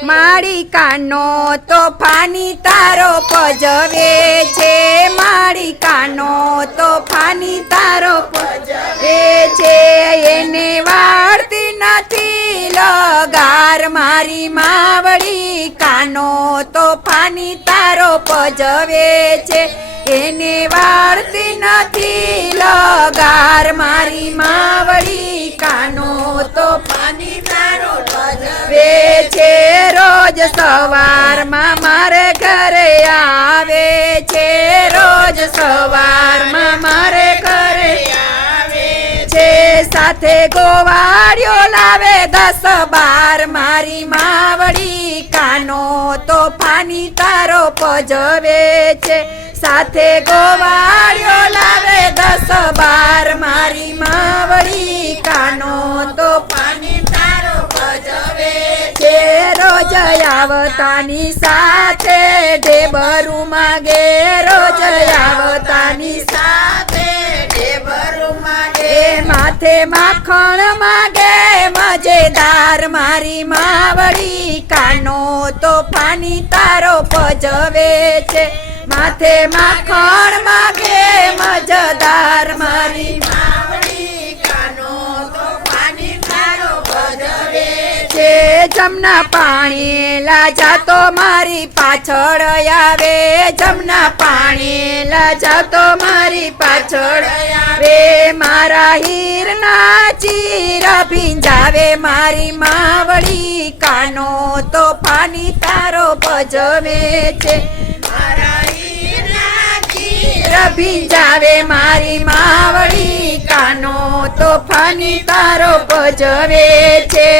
મારી કાનો તોફાની તારો પજવે છે, મારી કાનો તોફાની તારો પજવે છે, એને વાળતી નથી લગાર મારી માવડી, કાનો તોફાની તારો પજવે છે, એને વાળતી નથી લગાર મારી માવડી, કાનો તોફાની તારો પજવે છે, રોજ સવારમાં મારે ઘરે આવે છે, રોજ સવારમાં મારે ઘરે આવે છે, સાથે ગોવાળિયો લાવે 10-12 મારી માવડી, કાનો તોફાની તારો પજવે છે, સાથે ગોવાળિયો લાવે 10-12 મારી માવડી, કાનો તોફાની તારો પજવે છે, રોજ આવતાની સાથે ઢેબરું માગે, રોજ આવતાની સાથે ઢેબરું માગે, માથે માખણ માગે મજેદાર મારી માવડી, કાનો તોફાની તારો પજવે છે, માથે માખણ માગે મજેદાર મારી માવડી, કાનો તોફાની તારો પજવે છે, જમના પાણી લાજા તો મારી પાછળ આવે, જમના પાણી લાજા તો મારી પાછળ આવે, મારા હીરના ચીર ભીંજાવે મારી માવડી, કાનો તોફાની તારો પજવે છે, મારા હીરના ચીર ભીંજાવે મારી માવડી, કાનો તોફાની તારો પજવે છે,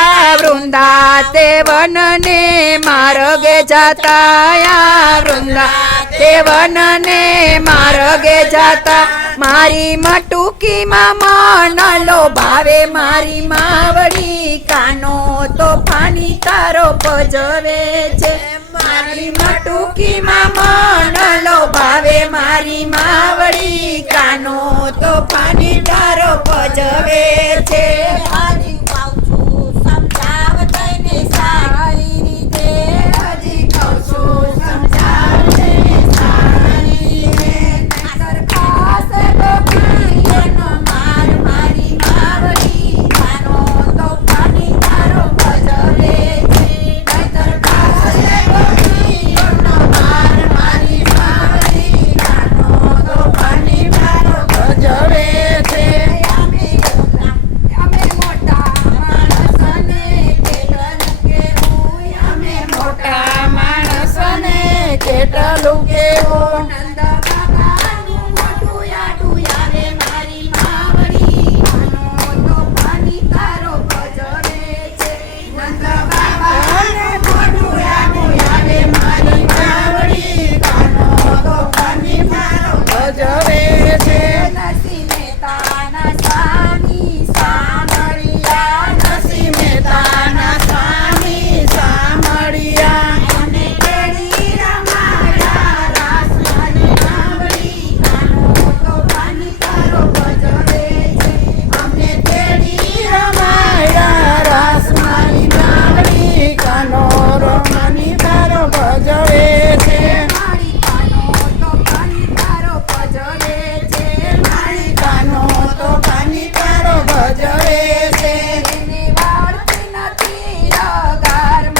આ વૃંદા તે વનને માર્ગે જાતા, આ વૃંદા તે વનને માર્ગે જાતા, મારી મટુકીમાં મન લોભાવે મારી માવડી, કાનો તોફાની તારો પજવે છે, મારી મટુકીમાં મન લોભાવે મારી માવડી, કાનો તોફાની તારો પજવે છે, કેટલું કેવું નંદ બાબાનું મોટું યાડું આવે મારી માવડી, કાનો તોફાની તારો પજવે છે, નંદ બાબાનું મોટું યાડું આવે મારી માવડી, કાનો તોફાની તારો પજવે છે, નરસિંહ મહેતાના સ્વામી સામળિયા, નરસિંહ મહેતાના સ્વામી સામળિયા,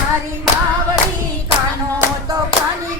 મારી માવડી, કાનો તોફાની